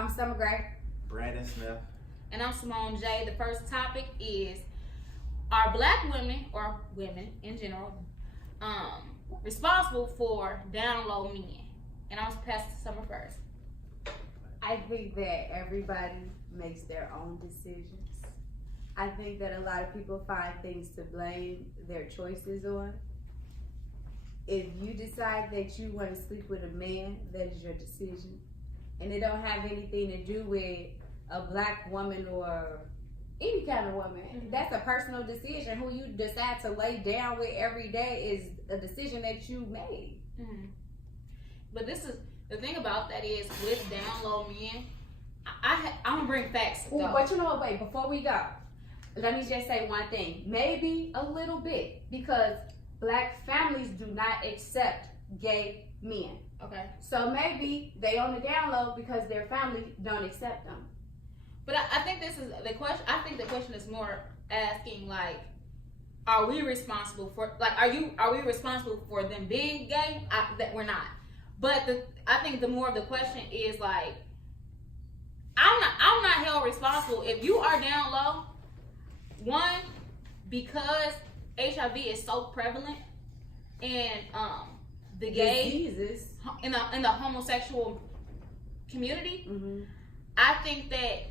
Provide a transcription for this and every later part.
I'm Summer Gray. Brandon Smith. And I'm Simone J. The first topic is, are black women, or women in general, responsible for down low men? And I'll pass it to Summer first. I think that everybody makes their own decisions. I think that a lot of people find things to blame their choices on. If you decide that you want to sleep with a man, that is your decision. And it don't have anything to do with a black woman or any kind of woman. Mm-hmm. That's a personal decision. Who you decide to lay down with every day is a decision that you made. Mm-hmm. But this is the thing about that is with down low men, I'm gonna bring facts. Ooh, but you know what? Wait, before we go, let me just say one thing. Maybe a little bit, because black families do not accept gay men. Okay. So maybe they on the down low because their family don't accept them. But I think this is the question. I think the question is more asking like, are we responsible for are we responsible for them being gay? That we're not. But I think the more of the question is like, I'm not held responsible if you are down low. One, because HIV is so prevalent and the gay diseases in the homosexual community. Mm-hmm. I think that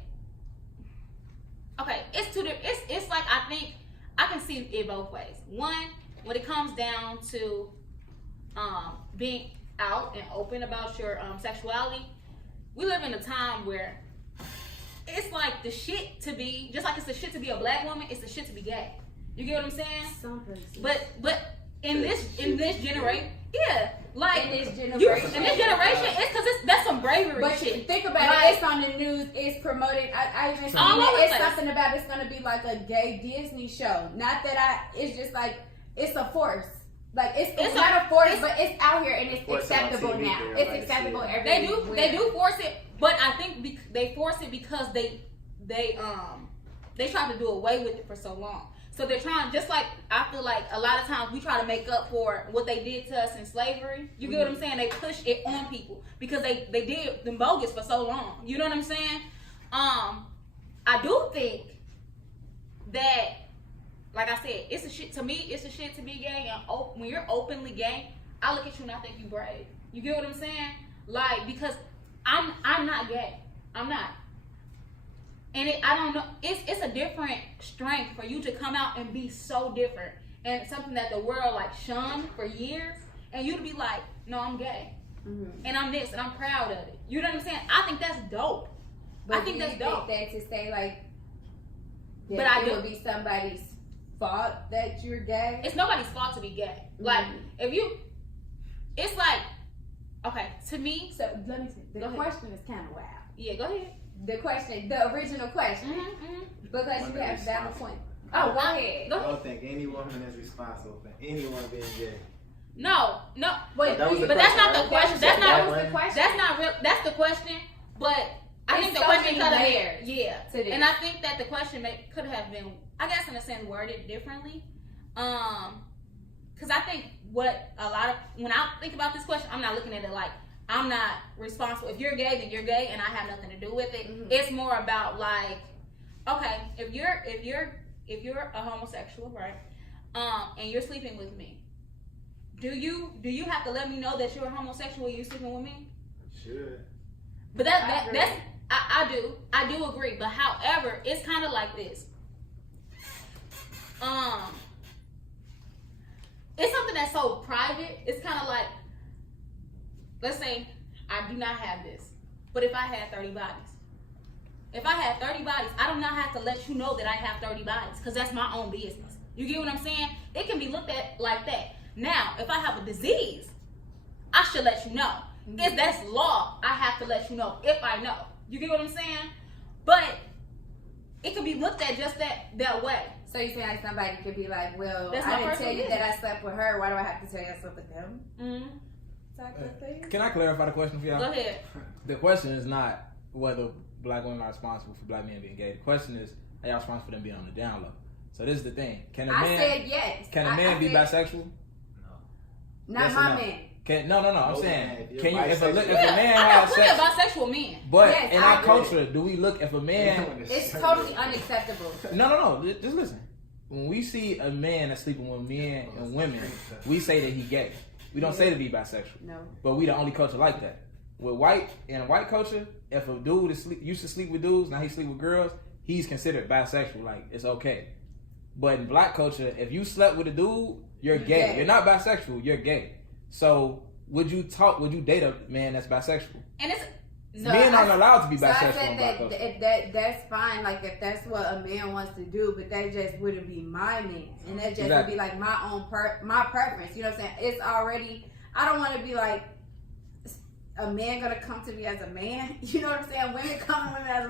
it's like I think I can see it both ways. One, when it comes down to being out and open about your sexuality, we live in a time where it's like the shit to be, just like it's the shit to be a black woman, it's the shit to be gay. You get what I'm saying? Some places. But in this generation, yeah, like in this generation, it's because that's some bravery but shit. Think about it. It's on the news. It's promoted. I even it's something about it's gonna be like a gay Disney show. Not that it's just like it's a force. Like it's not a force, but it's out here and it's acceptable now. It's acceptable everywhere. They do force it, but I think they force it because they tried to do away with it for so long. So they're trying, just like I feel like a lot of times we try to make up for what they did to us in slavery. You get what I'm saying? They push it on people because they did them bogus for so long. You know what I'm saying? I do think that, like I said, it's a shit to me. It's a shit to be gay, and when you're openly gay, I look at you and I think you brave. You get what I'm saying? Like, because I'm not gay. I'm not. And I don't know. It's a different strength for you to come out and be so different, and something that the world like shunned for years, and you to be like, no, I'm gay, and I'm this, and I'm proud of it. You know what I'm saying? I think that's dope. But I think that's dope. That to say like, but it would be somebody's fault that you're gay. It's nobody's fault to be gay. Like if you, it's like, okay, to me. So let me see. The question is kind of wild. Yeah, go ahead. The original question, because you have valid point. Oh, go ahead. I don't think any woman is responsible for anyone being gay. No. Wait, but that's not the question. That's not the question. That's not real. That's the question. But I think the question could have been, yeah. And I think that the question could have been, I guess in a sense, worded differently. Because I think when I think about this question, I'm not looking at it like, I'm not responsible. If you're gay, then you're gay, and I have nothing to do with it. It's more about like, okay, if you're a homosexual, right, and you're sleeping with me, do you have to let me know that you're a homosexual when you're sleeping with me? Sure. But I do agree. But however, it's kind of like this. It's something that's so private. It's kind of like, let's say I do not have this, but if I had 30 bodies, I do not have to let you know that I have 30 bodies because that's my own business. You get what I'm saying? It can be looked at like that. Now, if I have a disease, I should let you know. If that's law, I have to let you know if I know. You get what I'm saying? But it can be looked at just that way. So you saying like somebody could be like, well, that's I didn't tell you that I slept with her. Why do I have to tell you I slept with them? Can I clarify the question for y'all? Go ahead. The question is not whether black women are responsible for black men being gay. The question is, are y'all responsible for them being on the down low? So this is the thing. I said yes. Can a man be bisexual? No. Not Yes my no? man. No. I'm Oh, saying, man, if can you you're if a bisexual- man I has know plenty of sex? bisexual men. But Yes, in I our agree. culture, do we look if a man? It's totally unacceptable. No. Just listen. When we see a man that's sleeping with men and women, we say that he gay. We don't say that he bisexual. No. But we the only culture like that. With white culture, if a dude used to sleep with dudes, now he sleep with girls, he's considered bisexual. Like, it's okay. But in black culture, if you slept with a dude, you're gay. You're not bisexual. You're gay. So would you date a man that's bisexual? And it's Men aren't allowed to be So I bisexual. said in black culture. that's fine, like if that's what a man wants to do, but that just wouldn't be my man, and that just Exactly. would be like my own my preference. You know what I'm saying? It's already. I don't want to be like a man gonna come to me as a man. You know what I'm saying? Women come to women as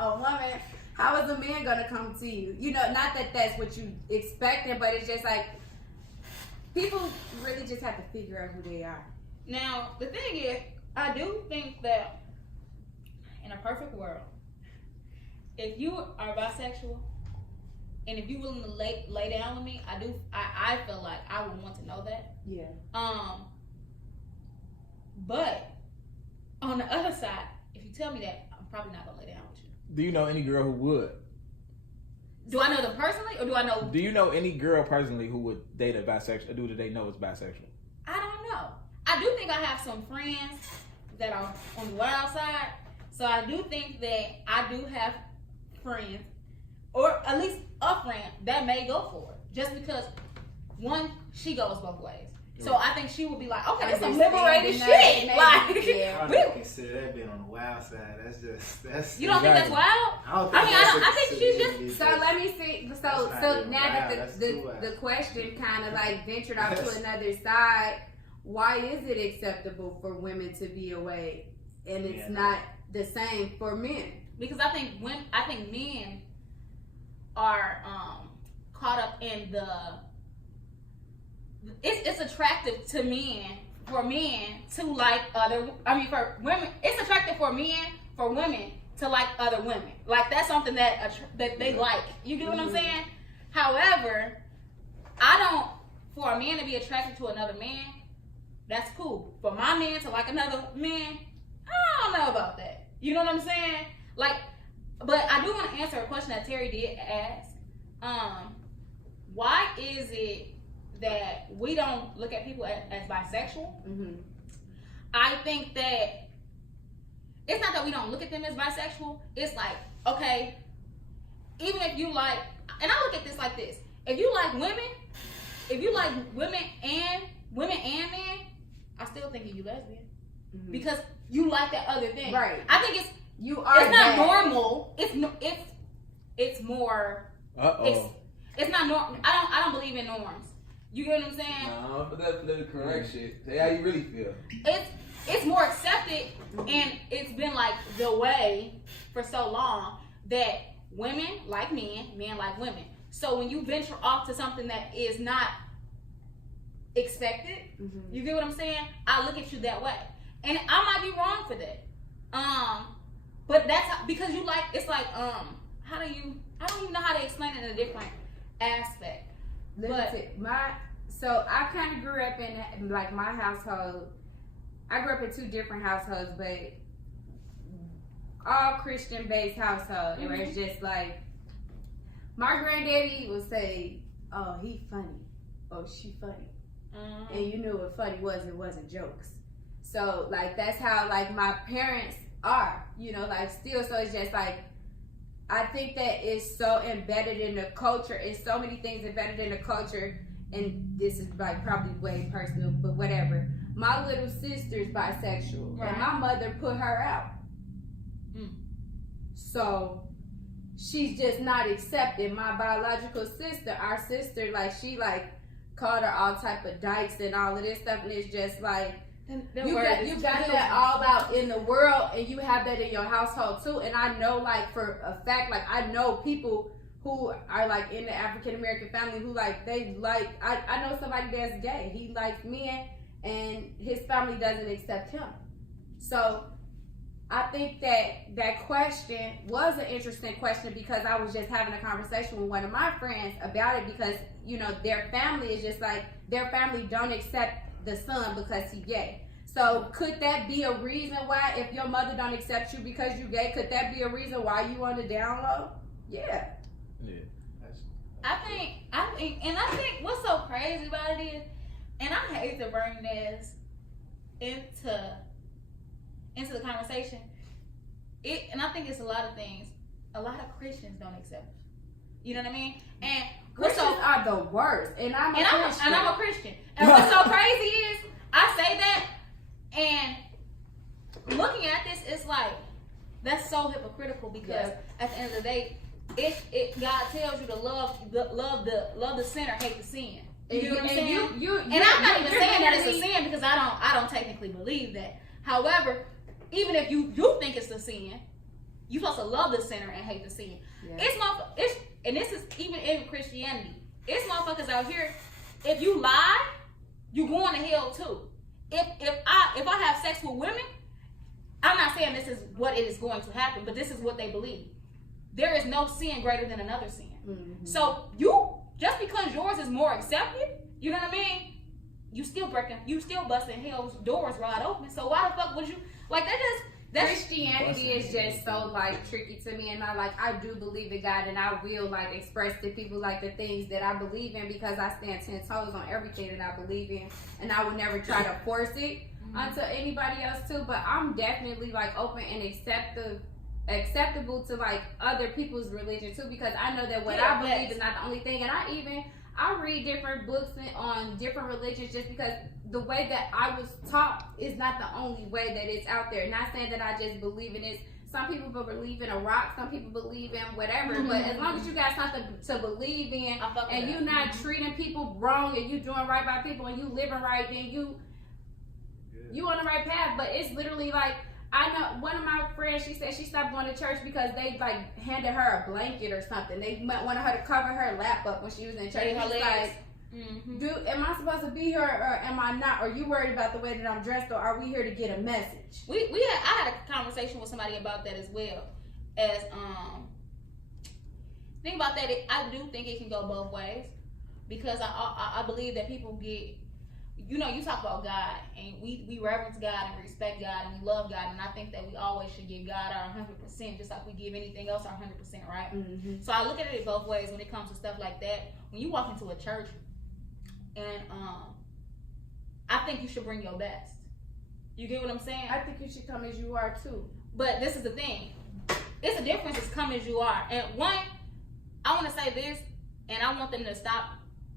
a woman. How is a man gonna come to you? You know, not that that's what you expected, but it's just like people really just have to figure out who they are. Now, the thing is, I do think that in a perfect world, if you are bisexual and if you're willing to lay down with me, I feel like I would want to know that. Yeah. But on the other side, if you tell me that, I'm probably not gonna lay down with you. Do you know any girl who would? Do I know them personally, or do I know? Do you know any girl personally who would date a bisexual, a dude that they know is bisexual? I don't know. I do think I have some friends that are on the wild side. So I do think that I do have friends, or at least a friend that may go for it, just because one, she goes both ways. So I think she would be like, okay, that's some liberated shit. Like, I don't consider that being on the wild side. That's. You don't think that's wild? I think she's just. So let me see. So now that the question kind of like ventured off to another side, why is it acceptable for women to be away and it's not the same for men? Because I think men are caught up in the. It's attractive to men for men to like other. I mean, for women, it's attractive for women to like other women. Like that's something that they like. You get what I'm saying? However, I don't. For a man to be attracted to another man, that's cool. For my man to like another man, I don't know about that. You know what I'm saying? Like, but I do want to answer a question that Terry did ask. Why is it that we don't look at people as bisexual? Mm-hmm. I think that it's not that we don't look at them as bisexual. It's like, okay, even if you like, and I look at this like this: if you like women and men, I still think of you lesbian because you like that other thing. Right. I think it's not normal. It's more. It's not normal. I don't believe in norms. You get what I'm saying? No, but that's the correct shit. Say how you really feel. It's more accepted, and it's been like the way for so long that women like men like women. So when you venture off to something that is not expected, you get what I'm saying? I look at you that way, and I might be wrong for that. But that's because you like. It's like I don't even know how to explain it in a different aspect. So I kind of grew up in like my household. I grew up in two different households, but all Christian-based household. Where it's just like my granddaddy would say, "Oh, he funny. Oh, she funny," and you knew what funny was. It wasn't jokes. So like that's how like my parents are. You know, like still. So it's just like. I think that it's so embedded in the culture. It's so many things embedded in the culture, and this is like probably way personal, but whatever. My little sister's bisexual, and my mother put her out. So she's just not accepted. My biological sister, our sister, like she like called her all type of dykes and all of this stuff, and it's just like. You got that all out in the world, and you have that in your household too. And I know, like for a fact, like I know people who are like in the African American family who like they like. I know somebody that's gay. He likes men, and his family doesn't accept him. So I think that question was an interesting question because I was just having a conversation with one of my friends about it because you know their family is just like their family don't accept the son because he gay. So could that be a reason why, if your mother don't accept you because you gay, could that be a reason why you on the down low? Yeah. Yeah. I think what's so crazy about it is, and I hate to bring this into the conversation. And I think it's a lot of things. A lot of Christians don't accept it. You know what I mean? And Christians are the worst, and I'm a Christian. And what's so crazy is, I say that, and looking at this, it's like, that's so hypocritical, because at the end of the day, God tells you to love the sinner, hate the sin. You know what I'm saying? And I'm not even saying that it's a sin, because I don't technically believe that. However, even if you do think it's a sin, you're supposed to love the sinner and hate the sin. Yeah. And this is even in Christianity. It's motherfuckers out here. If you lie, you going to hell too. If I have sex with women, I'm not saying this is what it is going to happen, but this is what they believe. There is no sin greater than another sin. Mm-hmm. So just because yours is more accepted, you know what I mean? You still busting hell's doors wide open. So why the fuck would you like that? Christianity is just so like tricky to me, and I do believe in God, and I will like express to people like the things that I believe in, because I stand 10 toes on everything that I believe in, and I would never try to force it onto anybody else too. But I'm definitely like open and acceptable to like other people's religion too, because I know that what I believe is not the only thing, and I read different books on different religions, just because the way that I was taught is not the only way that it's out there. Not saying that I just believe in it. Some people believe in a rock, some people believe in whatever, but as long as you got something to believe in, and you're not treating people wrong, and you doing right by people, and you living right, then you on the right path. But it's literally like, I know one of my friends, she said she stopped going to church because they like handed her a blanket or something. They wanted her to cover her lap up when she was in church. She's like, dude, am I supposed to be here or am I not? Are you worried about the way that I'm dressed, or are we here to get a message? I had a conversation with somebody about that as well. As think about that, I do think it can go both ways, because I believe that people get, you know, you talk about God, and we reverence God and respect God and we love God, and I think that we always should give God our 100%, just like we give anything else our 100%, right? Mm-hmm. So I look at it both ways when it comes to stuff like that. When you walk into a church, and I think you should bring your best. You get what I'm saying? I think you should come as you are too. But this is the thing. It's a difference as come as you are. And one, I want to say this, and I want them to stop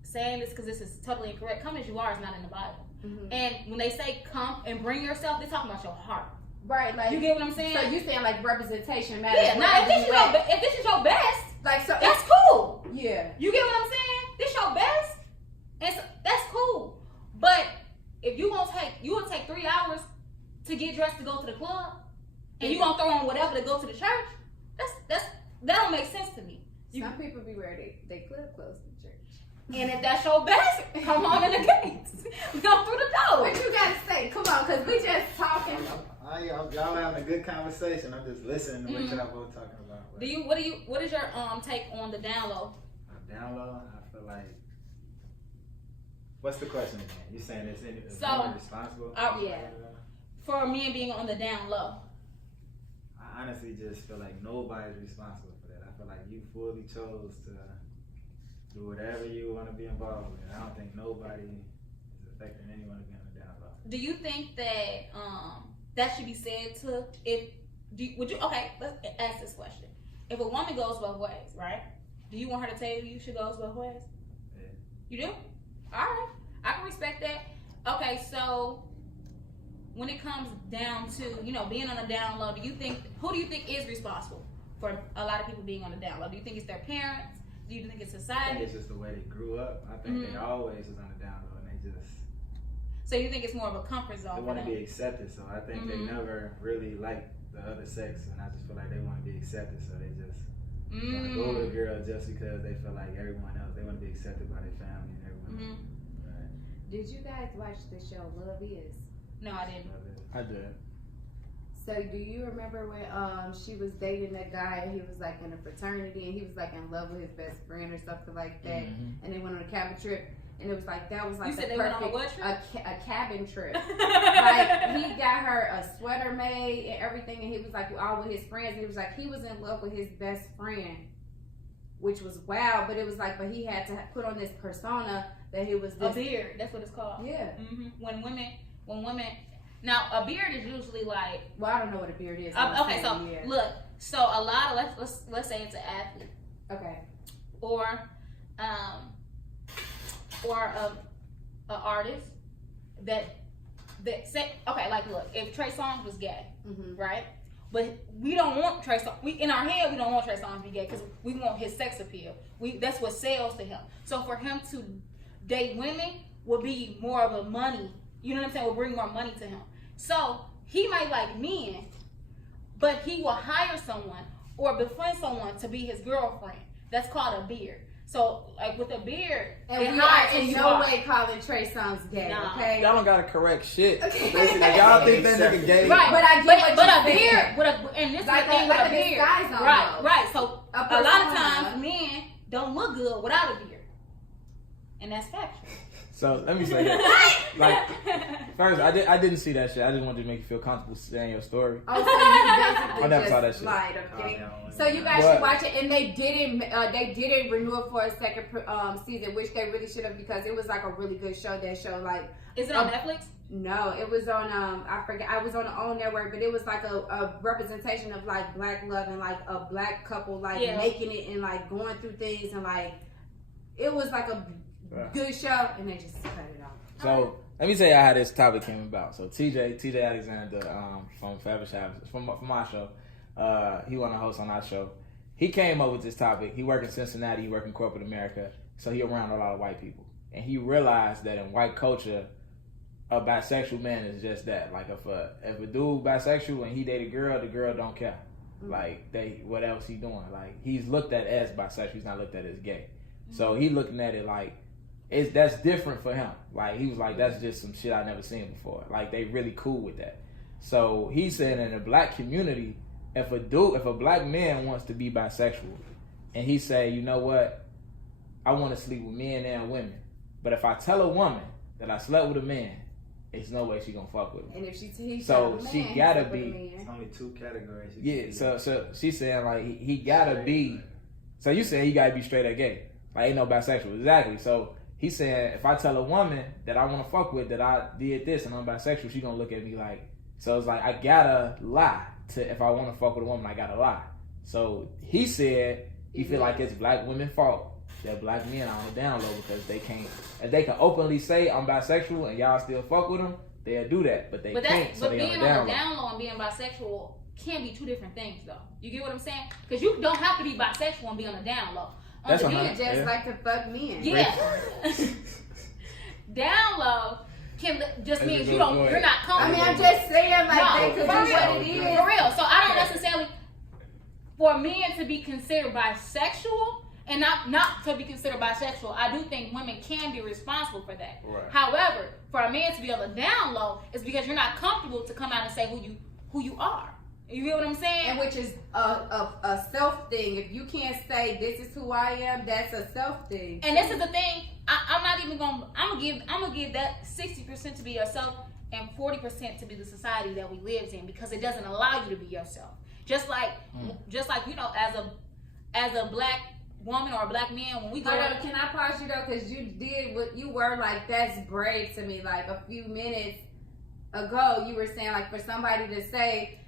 saying this because this is totally incorrect. Come as you are is not in the Bible. Mm-hmm. And when they say come and bring yourself, they're talking about your heart. Right, like, you get what I'm saying? So you saying like representation matters. Yeah, now if this is your best, like, so that's cool. Yeah. You get what I'm saying? This your best, and so, that's cool. But if you will take 3 hours to get dressed to go to the club, and you gonna throw on whatever to go to the church, that don't make sense to me. Some people be wearing they club clothes to church. And if that's your best, come on in the gates. Go through the door. What you gotta say? Come on, because we just talking. Y'all having a good conversation. I'm just listening to what y'all both talking about. What is your take on the down low? Down low, I feel like. What's the question again? You saying it's anyone responsible? Yeah. For men being on the down low. I honestly just feel like nobody's responsible for that. I feel like you fully chose to do whatever you want to be involved with. I don't think nobody is affecting anyone to be on the down low. Do you think that that should be said to okay, let's ask this question. If a woman goes both ways, right? Do you want her to tell you should go both ways? Yeah. You do? Alright. I can respect that. Okay, so when it comes down to, being on a down low, who do you think is responsible for a lot of people being on the down low? Do you think it's their parents? Do you think it's society? I think it's just the way they grew up. I think they always was on the down low, and they just... So you think it's more of a comfort zone? They want to be accepted, so I think they never really liked the other sex, and I just feel like they want to be accepted, so they just want to go with a girl just because they feel like everyone else, they want to be accepted by their family and everyone else. Right. Did you guys watch the show Love Is? No, I didn't. I did. So do you remember when she was dating that guy and he was like in a fraternity and he was like in love with his best friend or something like that, and they went on a cabin trip, and it was like that was like You said the they went on a perfect what trip? a cabin trip. Like he got her a sweater made and everything, and he was like all with his friends. And he was like he was in love with his best friend, which was wild. But it was like, but he had to put on this persona that he was this, a beard. That's what it's called. Yeah. Mm-hmm. When women. Now a beard is usually like. Well, I don't know what a beard is. Okay, so look. So a lot of let's say it's an athlete. Okay. Or a artist that say, okay, like look, if Trey Songz was gay, right? But we don't want Trey Songz. We in our head we don't want Trey Songz to be gay because we want his sex appeal. That's what sells to him. So for him to date women will be more of a money. You know what I'm saying? Will bring more money to him. So he might like men, but he will hire someone or befriend someone to be his girlfriend. That's called a beard. So, like with a beard, and we are in no way calling Trey Songz gay. Nah. Okay, y'all don't gotta correct shit. Okay. Like, y'all think that nigga gay, right? But I get but a beard, and this like is the thing with a beard, right? So a lot of times men don't look good without a beard, and that's factual. So let me say this. Like, first, I didn't see that shit. I just wanted to make you feel comfortable saying your story. Oh, so you basically I never saw that shit. Lied, okay? So you guys should watch it, and they didn't renew it for a second season, which they really should have because it was like a really good show. That show, like, is it on Netflix? No, it was on I forget. I was on the OWN network, but it was like a representation of like black love and like a black couple like making it and like going through things and like it was like a good show, and they just cut it off. So let me tell you how this topic came about. So TJ Alexander from Fabric Habits, from my show, he wanted to host on our show. He came up with this topic. He worked in Cincinnati. He worked in corporate America, so he around a lot of white people, and he realized that in white culture, a bisexual man is just that. Like if a dude bisexual and he date a girl, the girl don't care. Like what else he doing? Like he's looked at as bisexual. He's not looked at as gay. So he looking at it like. That's different for him. Like he was like, that's just some shit I never seen before. Like they really cool with that. So he said in the black community, if a black man wants to be bisexual, and he say, you know what, I want to sleep with men and women, but if I tell a woman that I slept with a man, there's no way she gonna fuck with him. And if she gotta be. It's only two categories. Yeah. So she's saying like he gotta be. So you saying he gotta be straight or gay? Like ain't no bisexual exactly. So. He's saying, if I tell a woman that I want to fuck with that I did this and I'm bisexual, she gonna look at me like. So it's like I gotta lie to if I want to fuck with a woman, I gotta lie. So he said he feel like it's black women's fault that black men are on the down low because they can't. If they can openly say I'm bisexual and y'all still fuck with them, they'll do that, but they can't. So but being on the down low and being bisexual can be two different things, though. You get what I'm saying? Because you don't have to be bisexual and be on the down low. That's you just like to fuck men. Yeah. Down low can just means you're not comfortable. I mean, I'm just saying like they could be what it is. For real. So I don't necessarily for men to be considered bisexual and not to be considered bisexual. I do think women can be responsible for that. Right. However, for a man to be on the down low is because you're not comfortable to come out and say who you are. You get what I'm saying? And which is a self thing. If you can't say this is who I am, that's a self thing. And this is the thing. I'm not even gonna. I'm gonna give that 60% to be yourself and 40% to be the society that we live in because it doesn't allow you to be yourself. Just like you know, as a black woman or a black man, when we go. Can I pause you though? Because you did what you were like. That's brave to me. Like a few minutes ago, you were saying like for somebody to say.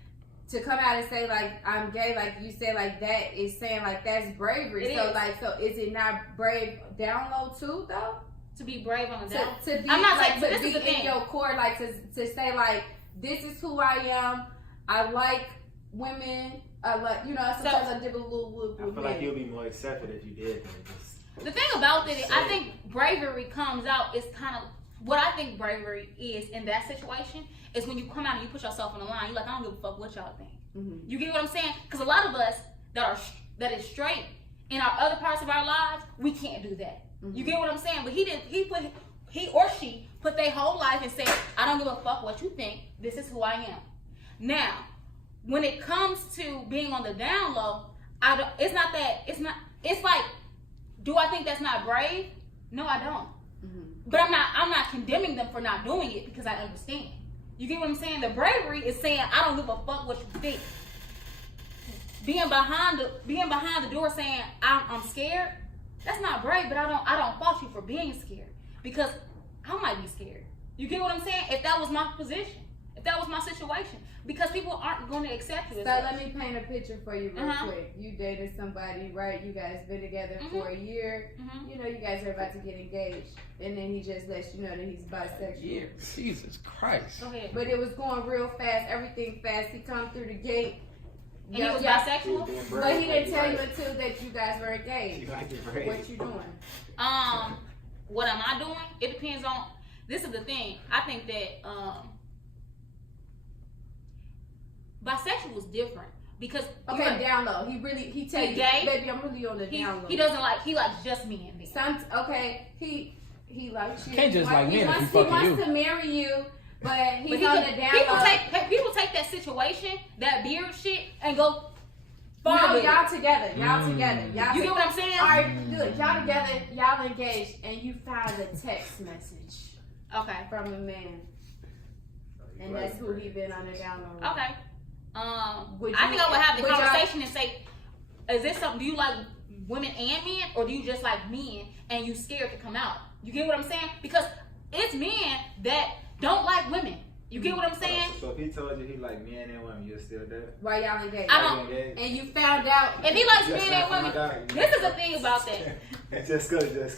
To come out and say like I'm gay, like you said, like that is saying like that's bravery. So is it not brave down low too though? To be brave on the down. To be, I'm not like, saying to be in your core, like to say like this is who I am. I like women. I like sometimes I did a little. I feel like you'll be more accepted if you did than just. The thing about it, I think bravery comes out. It's kind of what I think bravery is in that situation. Is when you come out and you put yourself on the line. You're like, I don't give a fuck what y'all think. Mm-hmm. You get what I'm saying? Because a lot of us that is straight in our other parts of our lives, we can't do that. Mm-hmm. You get what I'm saying? But he or she put their whole life and said, I don't give a fuck what you think. This is who I am. Now, when it comes to being on the down low, it's like, do I think that's not brave? No, I don't. Mm-hmm. But I'm not condemning them for not doing it because I understand. You get what I'm saying? The bravery is saying I don't give a fuck what you think. Being behind the door saying I'm scared, that's not brave, but I don't fault you for being scared because I might be scared. You get what I'm saying? If that was my position, if that was my situation, because people aren't going to accept you. So let me paint a picture for you real quick. You dated somebody, right? You guys been together for a year. You know you guys are about to get engaged, and then he just lets you know that he's bisexual. Yeah, Jesus Christ. Go ahead. But it was going real fast, everything fast. He come through the gate. And he was bisexual? But he didn't tell you until that you guys were engaged. What What you doing? What am I doing? It depends on. This is the thing. I think that bisexual is different because down low. He tell you, gay? baby, I'm really on the down low. He doesn't like. He likes just men. He likes you. Can't just like men if he He fucking wants you. to marry you. But he's But on the down low. people take that situation, that beard shit, and go far No, with it. y'all together. Y'all together. You get what I'm saying? All right, good. Y'all together. Y'all engaged, and you found a text message Okay. from a man, and that's who he been on the down low with. Okay. Would I think you- I would have the would y'all- conversation and say, is this something, do you like women and men, or do you just like men and you scared to come out? You get what I'm saying? Because it's men that don't like women. You get what I'm saying? So if he told you he like men and women, you're still there? While y'all engaged. I don't- And you found out. If he likes Yes, men and I found women, out. this is the thing about that. Just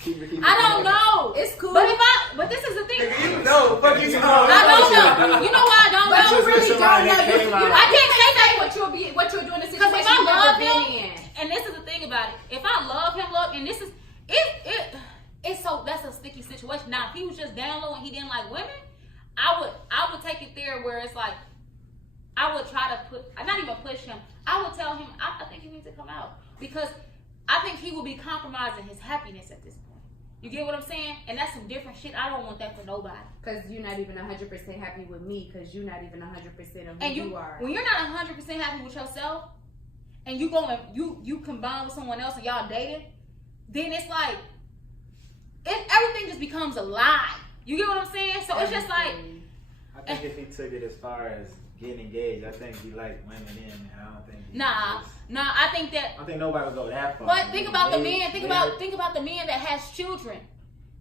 keep it. I don't know. It's cool. But this is the thing. No, fuck you. I don't know. You know why I don't But know? you really don't somebody know. that came out. I can't say that. what you're doing in the Because situation if I you love never him, been in. and this is the thing about it, if I love him, and this is it's so that's a sticky situation. Now, if he was just down low and he didn't like women, I would take it there where it's like I would try to not even push him. I would tell him I think he needs to come out because I think he will be compromising his happiness at this point. You get what I'm saying? And that's some different shit. I don't want that for nobody. Because you're not even 100% happy with me. Because you're not even 100% of who And you are. when you're not 100% happy with yourself, and you go and you combine with someone else and y'all dating, then it's like everything just becomes a lie. You get what I'm saying? So it's just like I think if he took it as far as getting engaged, I think he liked women in, and I don't think. Nah. I think that. I don't think nobody would go that far. But think about the men. Think about the men that has children.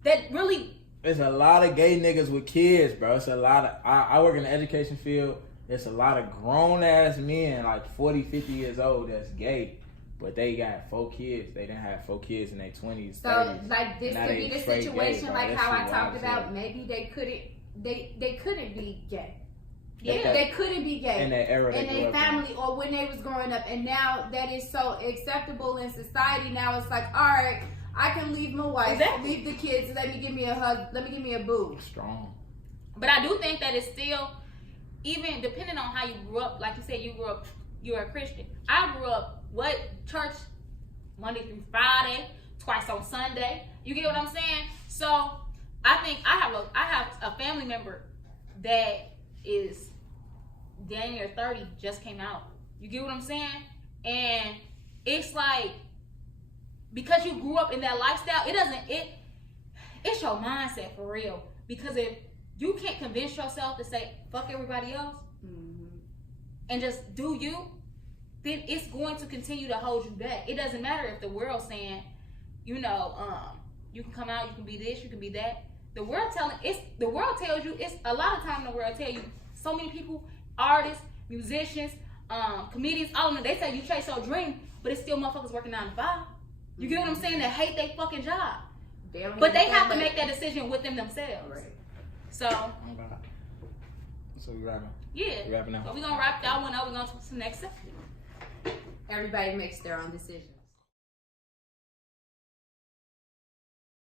That really. There's a lot of gay niggas with kids, bro. It's a lot of. I work in the education field. There's a lot of grown ass men, like 40, 50 years old, that's gay, but they got 4 kids. They didn't have 4 kids in their 20s. So 30s. like this Now could they be the straight situation, gay, bro. like That how I shit talked wild as about. hell. Maybe they couldn't be gay. Yeah. They couldn't be gay In that era, in they grew their up in. family or when they was growing up, and now that is so acceptable in society. Now it's like, all right, I can leave my wife, Exactly. leave the kids. Let me give me a hug. Let me give me a boo. Strong. But I do think that it's still, even depending on how you grew up. Like you said, you're a Christian. I grew up church Monday through Friday, twice on Sunday. You get what I'm saying? So I think I have a family member that is damn near 30, just came out. You get what I'm saying? And it's like, because you grew up in that lifestyle, it's your mindset for real. Because if you can't convince yourself to say fuck everybody else and just do you, then it's going to continue to hold you back. It doesn't matter if the world's saying, you can come out, you can be this, you can be that. The world tells you, it's a lot of time the world tell you, so many people, artists, musicians, comedians, all of them, they tell you chase your dream, but it's still motherfuckers working 9 to 5. You get what I'm saying? They hate their fucking job. But they have to make that decision with themselves. Right. So we wrapping. yeah. We wrapping up. So we're gonna wrap that one up. We're gonna to the next section. Everybody makes their own decision.